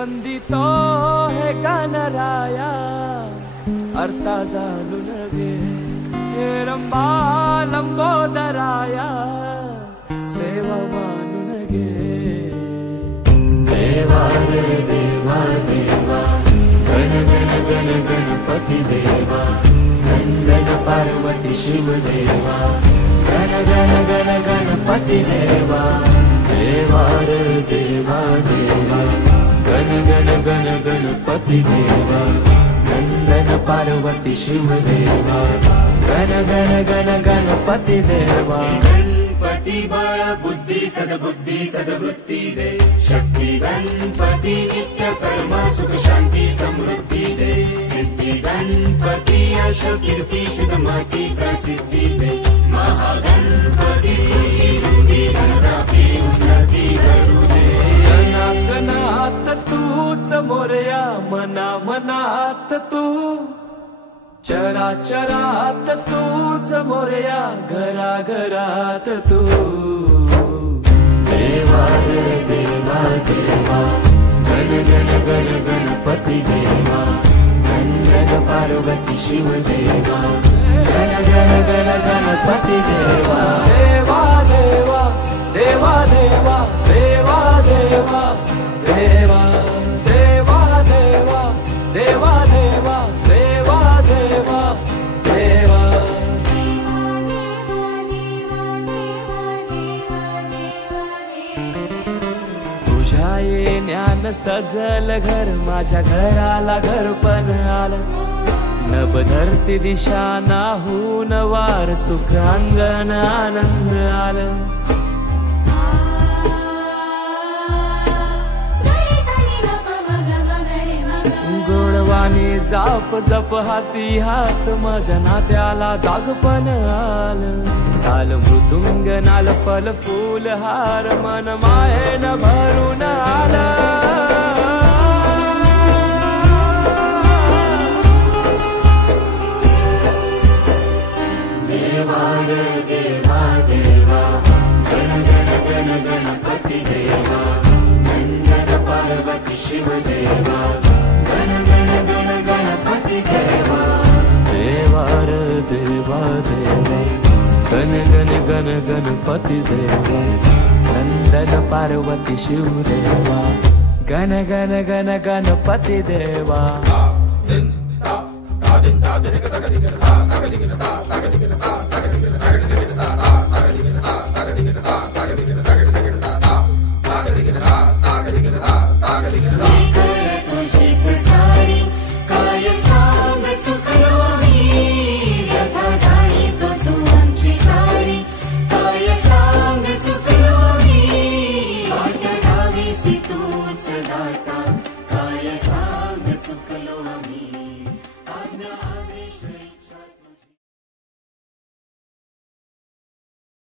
वंदितो हे गणराया अर्था जाणून घे हे रंबा लंबोदराया सेवा मानून घे देवा रे देवा देवा गण गण गण गणपती देवा नंदन पार्वती शिव देवा गण गण गण गणपती देवा देवा रे देवा देवा गण गण गण गणपती देवा नंदन पार्वती शिव देवा गण गण गण गणपती देवा गणपती बळ बुद्धी सद्बुद्धी सद्वृत्ती दे शक्ती गणपती नित्य कर्म सुख शांती समृद्धी दे सिद्धी गणपती यश कीर्ती शुद्धमती प्रसिद्धी दे महागणपती स्तुती वृद्धी धनप्राप्ती उन्नती घडू दे कणात तूच मोरया मना मनात तू चराचरात तूच मोरया घरा घरात तू देवा रे देवा देवा गण गण गण गणपती देवा नंदन पार्वती शिव देवा गण गण गण गणपती देवा देवा देवा देवा देवा देवा देवा देवा देवा देवा देवा देवा देवा देवा देवा तुझ्या येण्यानं सजल घर माझ्या घराला घर पण आलं नभ धरती दिशा नाहून वार सुख अंगण आनंद आलं गोडवाणी जाप जप हाती हात माझ्या नात्याला जागपण आलं ताल मृदुंग नाल फल फूल हार मन मायेन भरून आलं देवा रे देवा देवा गण गण गण गणपती देवा नंदन पार्वती शिव देवा गण गण गण गणपती देवा देवा रे देवा देवा गण गण गण गणपती देवा नंदन पार्वती शिव देवा गण गण गण गणपती देवा ता